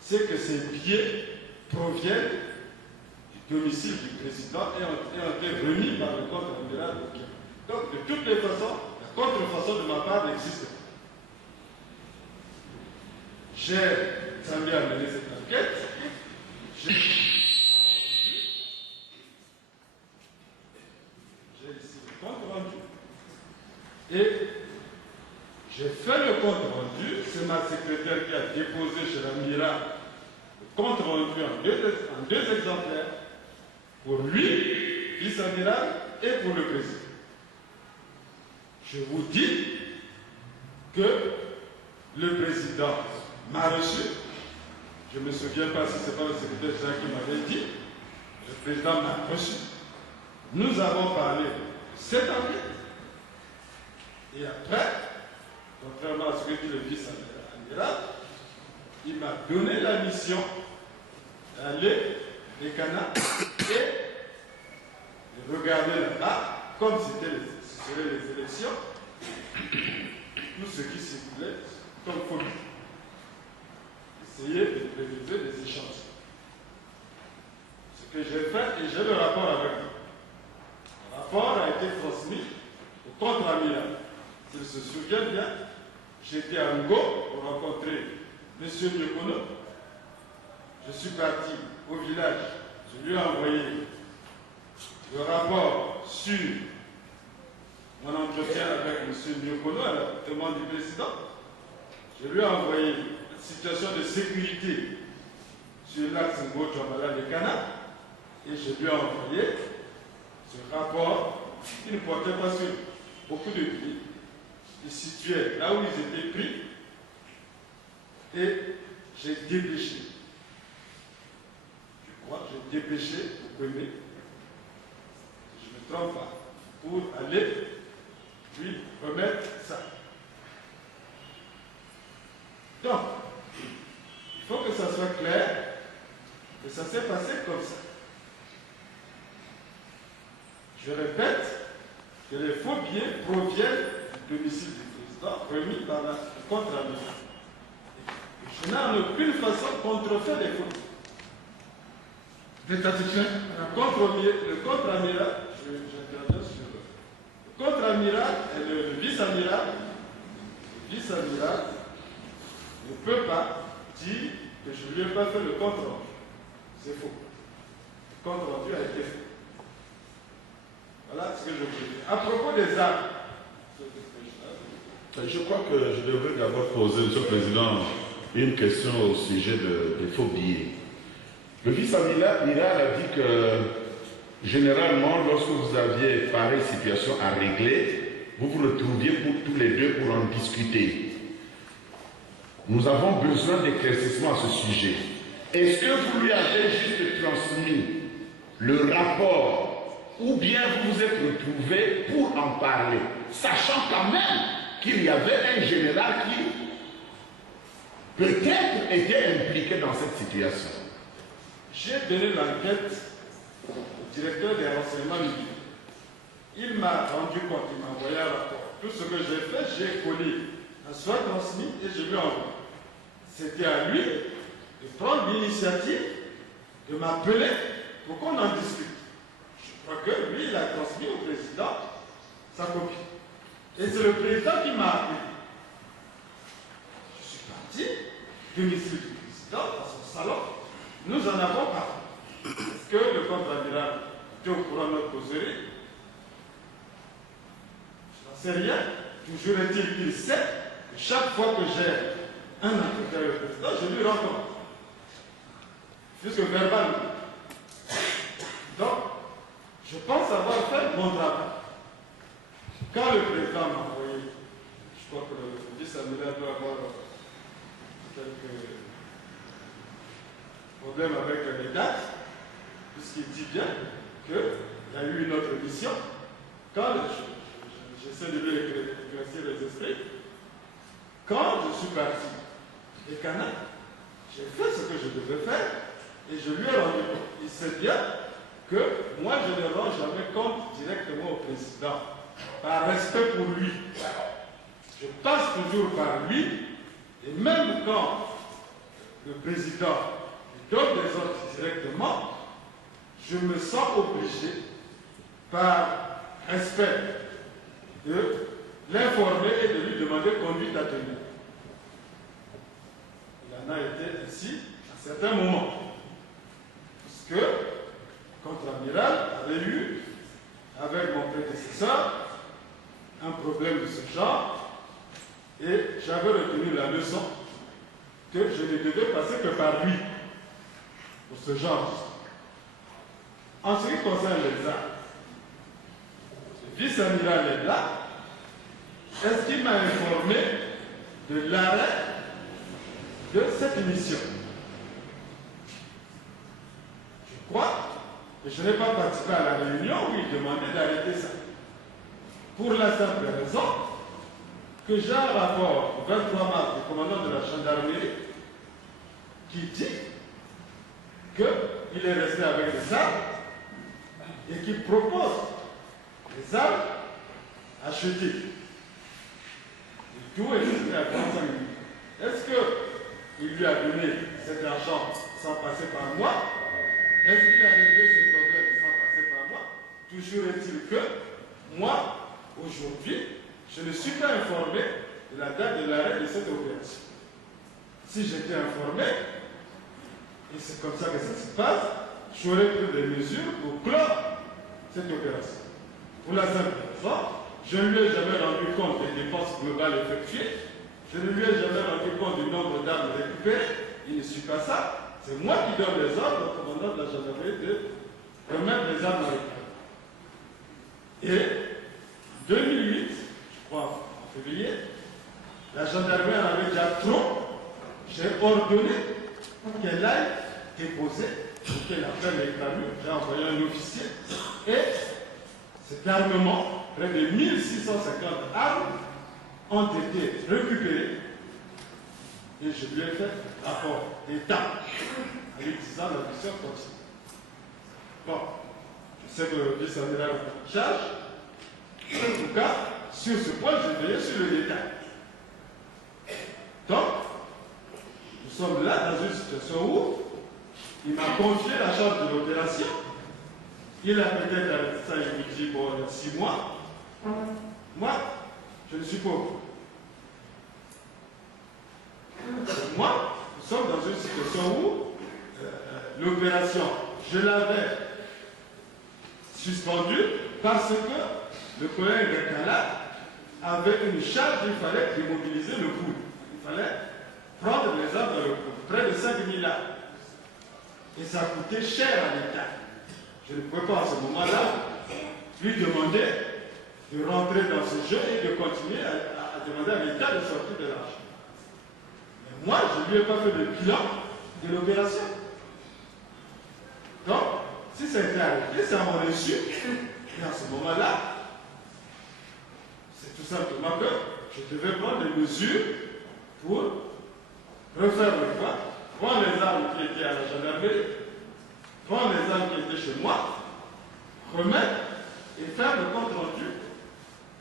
c'est que ces billets proviennent du domicile du président et ont été remis par le contre-amiral. Donc, de toutes les façons, la contrefaçon de ma part n'existe pas. J'ai samedi à mener cette enquête. J'ai ici le compte rendu. Et j'ai fait le compte rendu. C'est ma secrétaire qui a déposé chez l'amiral le compte rendu en deux exemplaires. Pour lui, vice-amiral, et pour le président. Je vous dis que le président m'a reçu. Je ne me souviens pas si ce n'est pas le secrétaire général qui m'avait dit. Le président m'a reçu. Nous avons parlé de cette enquête. Et après, contrairement à ce que dit le vice-amiral, il m'a donné la mission d'aller des canards et de regarder là-bas, comme ce seraient les élections, tout ce qui circulait comme folie. Essayer de prélever des échanges. Ce que j'ai fait, et j'ai le rapport avec moi. Le rapport a été transmis au contre-amiral. S'il se souvient bien, j'étais à Ngo pour rencontrer M. Nyokono. Je suis parti au village. Je lui ai envoyé le rapport sur mon entretien avec M. Nyokono à la demande du président. Je lui ai envoyé la situation de sécurité sur l'axe Ngo-Djambala de Cana et je lui ai envoyé ce rapport qui ne portait pas sur beaucoup de pays qui situaient là où ils étaient pris Et j'ai dépêché. Je crois que j'ai dépêché au premier, si je ne me trompe pas, pour aller lui remettre ça. Donc, il faut que ça soit clair que ça s'est passé comme ça. Je répète que les faux billets proviennent du domicile du président remis par la contre-amiral. Je n'ai en aucune façon contrefait les faux billets. Vous êtes satisfait? Le contre-amiral, j'interviens sur le contre-amiral et le vice-amiral. Le vice-amiral ne peut pas dire que je ne lui ai pas fait le contre-rendu. C'est faux. Le contre-rendu a été fait. Voilà ce que je veux dire. À propos des armes. Je crois que je devrais d'abord poser, Monsieur le Président, une question au sujet des faux billets. Le vice-amiral a dit que généralement, lorsque vous aviez pareille situation à régler, vous vous retrouviez tous les deux pour en discuter. Nous avons besoin d'éclaircissement à ce sujet. Est-ce que vous lui avez juste transmis le rapport ou bien vous vous êtes retrouvés pour en parler, sachant quand même qu'il y avait un général qui peut-être était impliqué dans cette situation? J'ai donné l'enquête au directeur des renseignements militaires. Il m'a rendu compte, il m'a envoyé un rapport. Tout ce que j'ai fait, j'ai collé, soit transmis et je lui ai envoyé. C'était à lui de prendre l'initiative de m'appeler pour qu'on en discute. Je crois que lui, il a transmis au président sa copie. Et c'est le président qui m'a appelé. Je suis parti du domicile du président dans son salon. Nous en avons parlé. Est-ce que le contre-amiral était au courant de notre causerie? Je n'en sais rien. Toujours est-il qu'il sait que chaque fois que j'ai un entretien avec le président, je lui rends compte. Puisque verbalement. Donc, je pense avoir fait mon travail. Quand le président m'a envoyé, je crois que le vice-amiral doit avoir quelques problèmes avec les dates, puisqu'il dit bien qu'il y a eu une autre mission. Quand j'essaie de lui éclaircir les esprits, quand je suis parti des Canaries, j'ai fait ce que je devais faire et je lui ai rendu compte. Il sait bien que moi je ne rends jamais compte directement au président, par respect pour lui. Je passe toujours par lui et même quand le président donne des ordres directement, je me sens obligé, par respect, de l'informer et de lui demander conduite à tenir. Il en a été ainsi à certains moments. Puisque le contre-amiral avait eu, avec mon prédécesseur, un problème de ce genre, et j'avais retenu la leçon que je ne devais passer que par lui pour ce genre. En ce qui concerne les armes, le vice-amiral est là. Est-ce qu'il m'a informé de l'arrêt de cette mission? Je crois que je n'ai pas participé à la réunion où il demandait d'arrêter ça. Pour la simple raison que j'ai un rapport au 23 mars du commandant de la gendarmerie qui dit qu'il est resté avec des armes et qui propose des armes achetées. Et tout est resté à 45 000. Est-ce qu'il lui a donné cet argent sans passer par moi? Est-ce qu'il a réglé ce problème sans passer par moi? Toujours est-il que moi, aujourd'hui, je ne suis pas informé de la date de l'arrêt de cette opération. Si j'étais informé, et c'est comme ça que ça se passe, j'aurais pris des mesures pour clore cette opération. Pour la simple raison, je ne lui ai jamais rendu compte des dépenses globales effectuées, je ne lui ai jamais rendu compte du nombre d'armes récupérées, il ne suit pas ça. C'est moi qui donne les ordres au commandant de la gendarmerie de remettre les armes à récupérer. Et en 2008, je crois en février, la gendarmerie en avait déjà trop. j'ai ordonné qu'elle aille déposer, qu'elle appelle les camions, j'ai envoyé un officier, et cet armement, près de 1650 armes, ont été récupérées, et je lui ai fait rapport d'État, en lui disant la mission continue. Bon, je sais que le vice-amiral est en charge, en tout cas, sur ce point, je veillais sur le détail. Donc, nous sommes là dans une situation où il m'a confié la charge de l'opération. Il a peut-être arrêté ça, il me dit, bon, il y a 6 mois. Moi, je ne suis pas au courant. Moi, nous sommes dans une situation où l'opération, je l'avais suspendue parce que le colonel Gakala avait une charge, il fallait immobiliser le coude. Il fallait prendre les armes dans le coude, près de 5 000 armes. Et ça coûtait cher à l'État. Je ne pouvais pas à ce moment-là lui demander de rentrer dans ce jeu et de continuer à demander à l'État de sortir de l'argent. Mais moi, je ne lui ai pas fait le bilan de l'opération. Donc, si ça a été arrêté, c'est à mon insu. Et à ce moment-là, c'est tout simplement que je devais prendre des mesures pour refaire le point, prendre les armes qui étaient à la gendarmerie, prendre les armes qui étaient chez moi, remettre et faire le compte rendu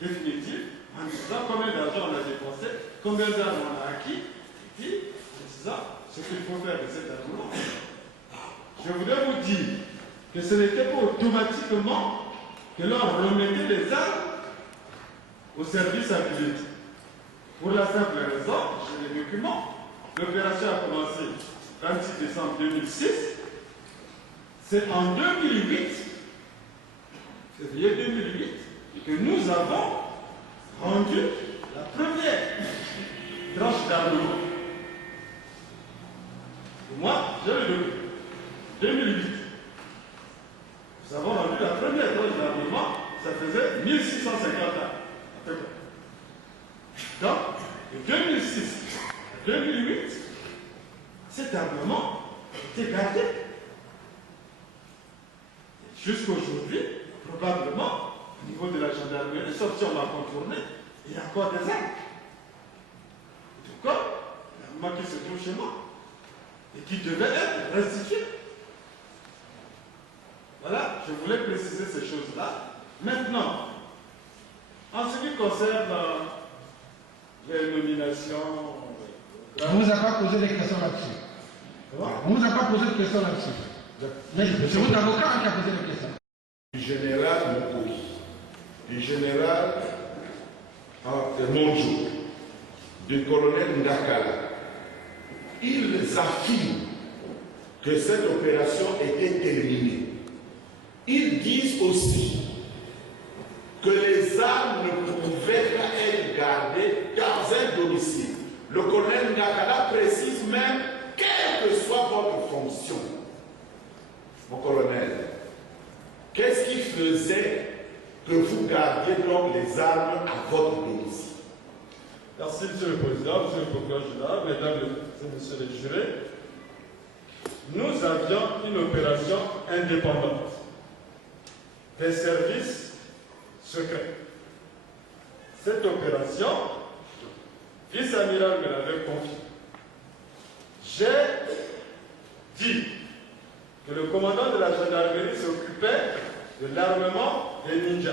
définitif en disant combien d'argent on a dépensé, combien d'argent on a acquis, et puis en disant ce qu'il faut faire de cet argent. Je voudrais vous dire que ce n'était pas automatiquement que l'on remettait les armes au service habilité. Pour la simple raison, j'ai les documents. L'opération a commencé le 26 décembre 2006. C'est en 2008, février 2008, que nous avons rendu la première tranche d'armement. Moi, j'ai le document. 2008. Nous avons rendu la première tranche d'armement, ça faisait 1650 ans. Donc, de 2006 à 2008, cet armement était gardé. Jusqu'à aujourd'hui, probablement, au niveau de la gendarmerie, sauf si on m'a contourné, il y a encore des armes. En tout cas, l'armement qui se trouve chez moi et qui devait être restitué. Voilà, je voulais préciser ces choses-là. Maintenant, en ce qui concerne les nominations... On ne vous a pas posé des questions là-dessus. On ne vous a pas posé de questions là-dessus. Mais c'est votre avocat qui a posé des questions. Du général Moukouki, du général Monjo, du colonel Ndakala, ils affirment que cette opération était terminée. Ils disent aussi que les armes ne pouvaient pas être gardées dans un domicile. Le colonel Ndakala précise même, quelle que soit votre fonction, mon colonel, qu'est-ce qui faisait que vous gardiez donc les armes à votre domicile? Merci, Monsieur le Président, Monsieur le Procureur général, Mesdames et Messieurs les jurés. Nous avions une opération indépendante des services secrets. Cette opération, vice-amiral me l'avait confiée. J'ai dit que le commandant de la gendarmerie s'occupait de l'armement des ninjas.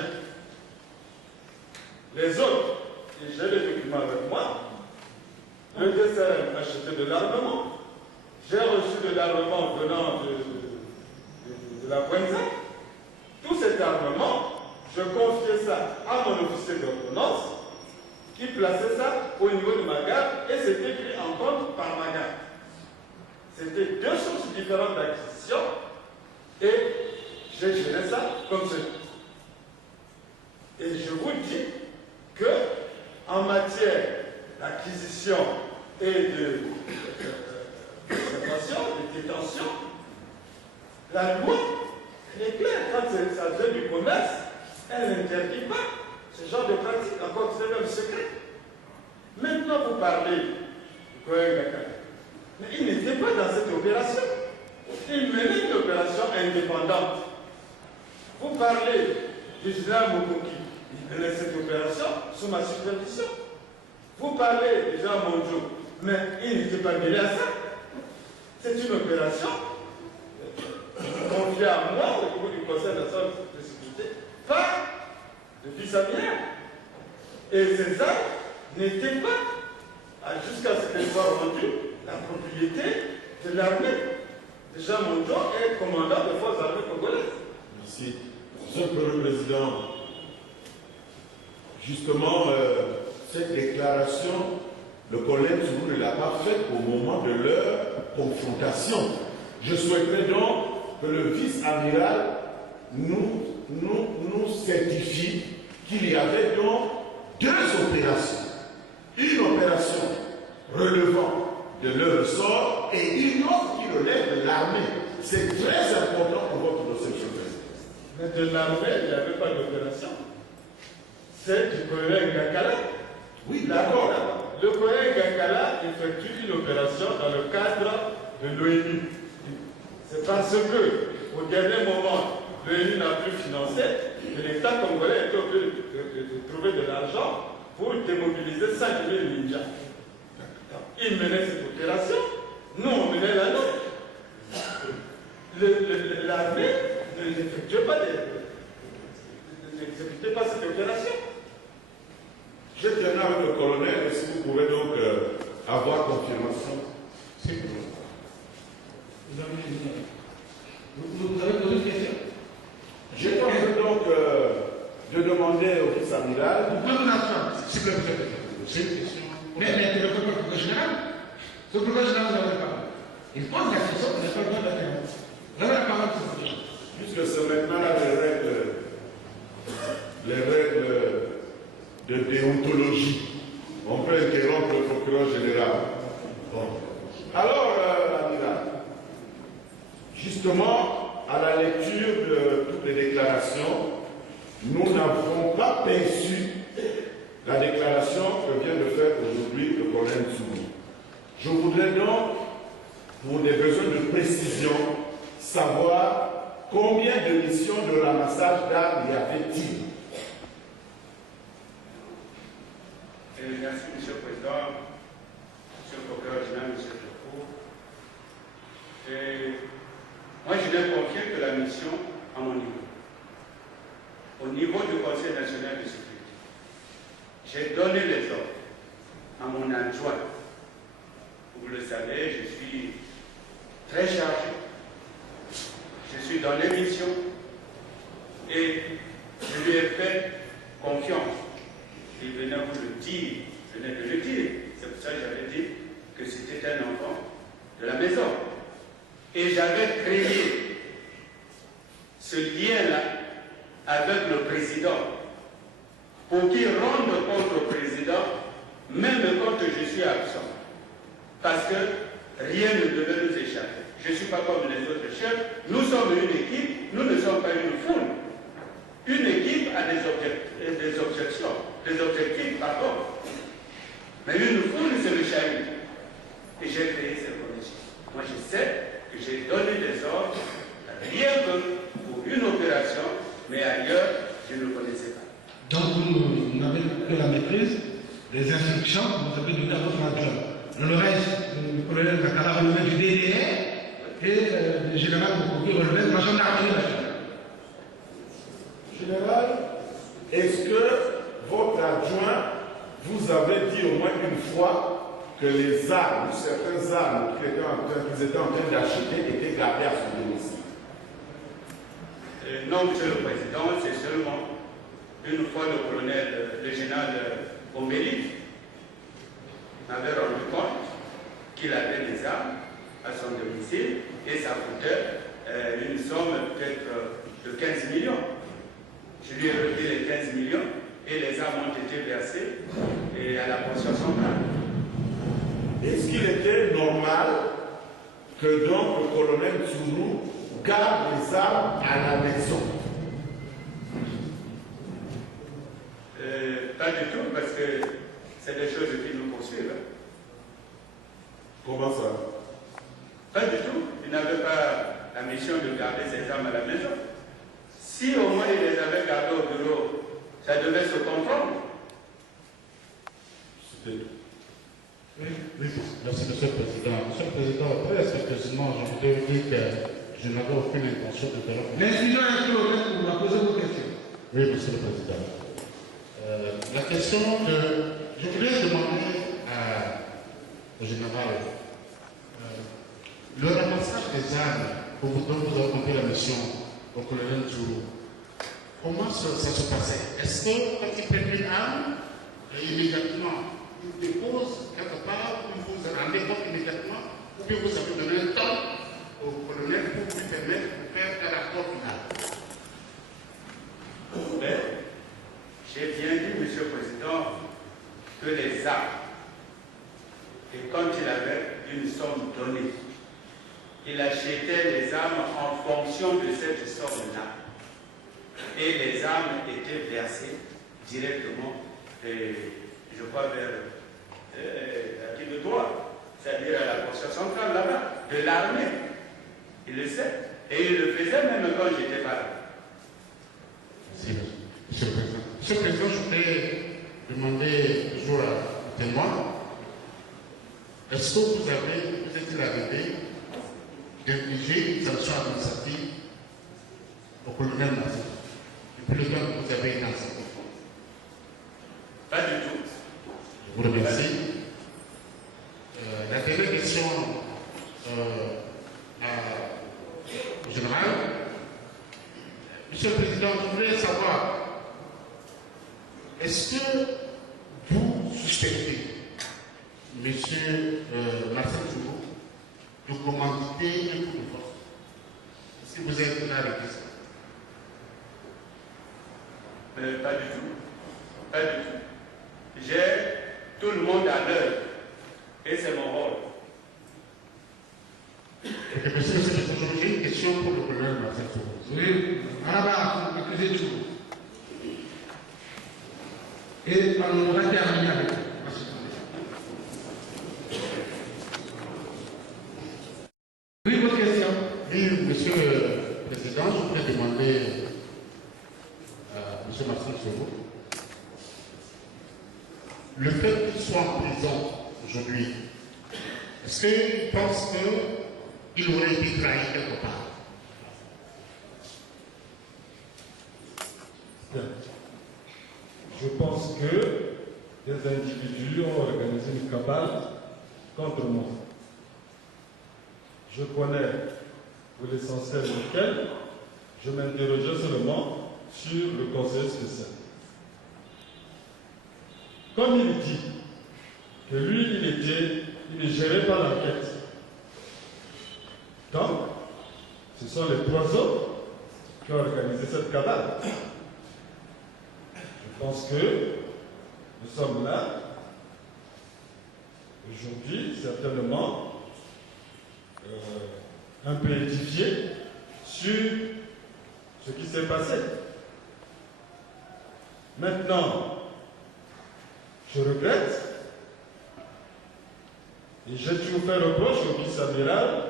Les autres, et j'ai les documents avec moi, le DCRM achetait de l'armement, j'ai reçu de l'armement venant de la Pointe. Tout cet armement, je confiais ça à mon officier d'ordonnance qui plaçait ça au niveau de ma garde et c'était pris en compte par ma garde. C'était deux sources différentes d'acquisition et j'ai géré ça comme ceci. Et je vous dis que en matière d'acquisition et de conservation, de détention, la loi est claire. Quand ça vient du commerce, elle n'interdit pas ce genre de pratique, encore que c'est même secret. Maintenant, vous parlez du colonel Gakala. Mais il n'était pas dans cette opération. Il menait une opération indépendante. Vous parlez du général Mokoki, il menait cette opération sous ma supervision. Vous parlez du général Monjo, mais il n'était pas mêlé à ça. C'est une opération confiée à moi au niveau du Conseil national de sécurité par le vice-admiral. Et ces armes n'étaient pas, jusqu'à ce qu'elles soient rendues, la propriété de l'armée. Déjà, Monjo est commandant des forces armées congolaises. Merci. Monsieur le Président, justement, cette déclaration, le collègue Sourou ne l'a pas faite au moment de leur confrontation. Je souhaiterais donc que le vice-amiral nous certifie qu'il y avait donc deux opérations. Une opération relevant de leur sort et une autre qui relève de l'armée. C'est très important pour votre dossier, monsieur le Président. Mais de l'armée, il n'y avait pas d'opération. C'est du colonel Gakala. Oui, d'accord. Le colonel Gakala effectue une opération dans le cadre de l'ONU. C'est parce que, au dernier moment, l'ONU n'a plus financé et l'État congolais était obligé de trouver de l'argent pour démobiliser 5 000 ninjas. Il menait cette opération, nous on menait la nôtre. L'armée n'exécutait pas cette opération. Je termine avec le colonel, et si vous pouvez donc avoir confirmation. C'est bon. Vous avez posé une question? J'ai tenté donc de demander au vice-amiral. Vous pouvez vous asseoir, s'il vous plaît. C'est une question. Mais le procureur général, le procureur général, vous n'avez pas. Il pose la question, vous n'avez pas le droit de la faire. Vous avez la parole, s'il vous plaît. Puisque c'est maintenant là les règles de déontologie. On peut interrompre le procureur général. Bon. Alors, l'amiral, justement, à la lecture de toutes les déclarations, nous n'avons pas perçu la déclaration que vient de faire aujourd'hui le colonel Sourou. Je voudrais donc, pour des besoins de précision, savoir combien de missions de ramassage d'armes y avait-il? Merci, Monsieur le Président, Monsieur le procureur général, Monsieur le Président. Moi, je vais confier que la mission à mon niveau. Au niveau du Conseil national de sécurité, j'ai donné les ordres à mon adjoint. Vous le savez, je suis très chargé. Je suis dans l'émission et je lui ai fait confiance. Il venait vous le dire, je venais de le dire. C'est pour ça que j'avais dit que c'était un enfant de la maison. Et j'avais créé ce lien-là avec le président pour qu'il rende compte au président, même quand je suis absent. Parce que rien ne devait nous échapper. Je ne suis pas comme les autres chefs. Nous sommes une équipe, nous ne sommes pas une foule. Une équipe a des objectifs, pardon. Mais une foule, c'est le chahut. Et j'ai créé ces conditions. Moi, je sais que j'ai donné des ordres, rien que pour une opération, mais ailleurs, je ne connaissais pas. Donc, vous n'avez que la maîtrise des instructions que vous avez données à votre adjoint. Le reste, le colonel Kakala relevait du DDR et le général Mokoki relevait de la gendarmerie nationale. Général, est-ce que votre adjoint vous avait dit au moins une fois que les armes, certaines armes qu'ils étaient en train d'acheter étaient gardées à son domicile? Non, Monsieur le Président, c'est seulement une fois le colonel, le général Ombéli m'avait rendu compte qu'il avait des armes à son domicile et ça coûtait une somme peut-être de 15 millions. Je lui ai remis les 15 millions et les armes ont été versées à la pension centrale. Est-ce qu'il était normal que donc le colonel Sourou garde les armes à la maison? Pas du tout, parce que c'est des choses qui nous poursuivent. Comment ça? Pas du tout. Il n'avait pas la mission de garder ses armes à la maison. Si au moins il les avait gardées au bureau, ça devait se comprendre. Oui, merci Monsieur le Président. Monsieur le Président, très sérieusement, je voudrais vous dire que je n'avais aucune intention de faire. L'incident est clos pour la poser vos questions. Oui, Monsieur le Président. La question de... Je voudrais demander au général le ramassage des armes dont vous avez compris la mission au colonel Tourou. Comment ça se passait? Est-ce que quand il prend une arme, immédiatement, il dépose quelque part, ou vous vous rendez compte immédiatement, ou bien vous avez donné un temps au colonel pour lui permettre de faire un rapport final? Mais j'ai bien dit, Monsieur le Président, que les armes, et quand il avait une somme donnée, il achetait les armes en fonction de cette somme-là. Et les armes étaient versées directement, je crois, vers la qui de droit, c'est-à-dire à la portion centrale là-bas, de l'armée. Il le sait. Et il le faisait même quand j'étais pas là. Merci, Monsieur le Président. Monsieur le Président, je voudrais demander toujours à témoin, est-ce que vous êtes arrivé d'infliger une sanction administrative au colonel Massé depuis le temps que vous avez été en santé? Pas du tout. Je vous remercie. La dernière question au général. Monsieur le Président, je voudrais savoir, est-ce que vous suspectez M. Marcel Tourou de commanditer un coup de force? Est-ce que vous êtes là avec ça? Pas du tout. Pas du tout. J'ai tout le monde à l'œuvre. Et c'est mon rôle. Monsieur le Président, j'ai une question pour le colonel Marcel Tourou. Oui, Madame, accusez tout. Et on va terminer avec vous. Oui, votre question. Oui, Monsieur le Président, je voudrais demander à M. Marcel Tourou, le fait qu'il soit en prison aujourd'hui, est-ce qu'il pense qu'il aurait été trahi quelque part? Je pense que des individus ont organisé une cabale contre moi. Je connais pour l'essentiel lequel je m'interrogeais seulement sur le conseil spécial. Comme il dit que lui, il ne gérait pas l'enquête. Donc, ce sont les trois autres qui ont organisé cette cabale. Je pense que nous sommes là, aujourd'hui, certainement, un peu édifiés sur ce qui s'est passé. Maintenant, je regrette, et j'ai toujours fait reproche au vice-amiral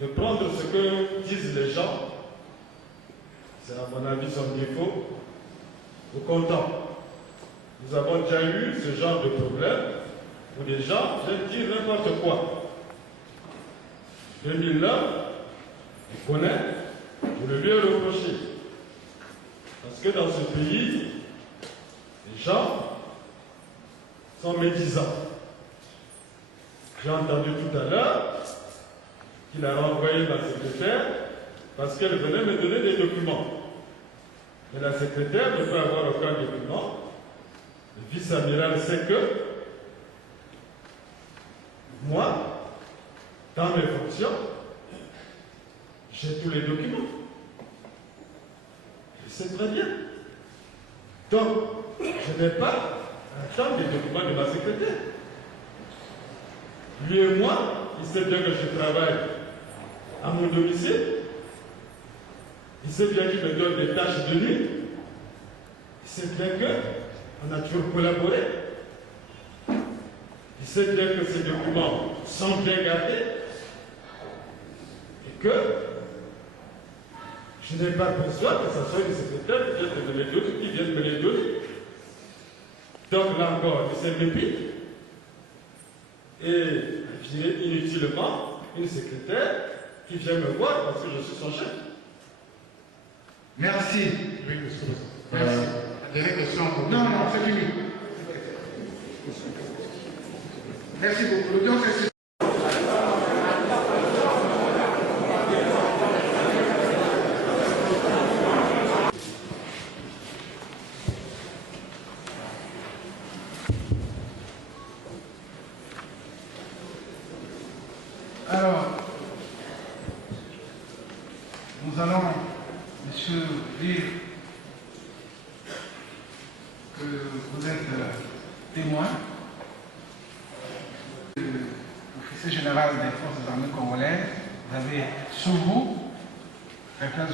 de prendre ce que disent les gens, c'est à mon avis son défaut, au comptant. Nous avons déjà eu ce genre de problème où les gens viennent dire n'importe quoi. 2009, on connaît, je le lui ai reproché. Parce que dans ce pays, les gens sont médisants. J'ai entendu tout à l'heure qu'il a renvoyé ma secrétaire parce qu'elle venait me donner des documents. Mais la secrétaire ne peut avoir aucun document. Le vice-amiral sait que moi, dans mes fonctions, j'ai tous les documents. Je sais très bien. Donc, je n'ai pas à attendre les documents de ma secrétaire. Lui et moi, il sait bien que je travaille à mon domicile. Il sait bien qu'il me donne des tâches de nuit. Il sait bien qu'on a toujours collaboré. Il sait bien que ces documents sont bien gardés. que je n'ai pas besoin que ce soit le secrétaire qui vienne me les donner. Donc là encore, c'est le mépris. Et je dirais inutilement une secrétaire qui vient me voir parce que je suis son chef. Merci. Oui, monsieur le président. Merci. Dernière question. Non, c'est fini. Merci beaucoup. L'audience est suspendue. Alors, nous allons, monsieur, dire que vous êtes témoin. L'officier général des forces armées congolaises, vous avez sous vous quelqu'un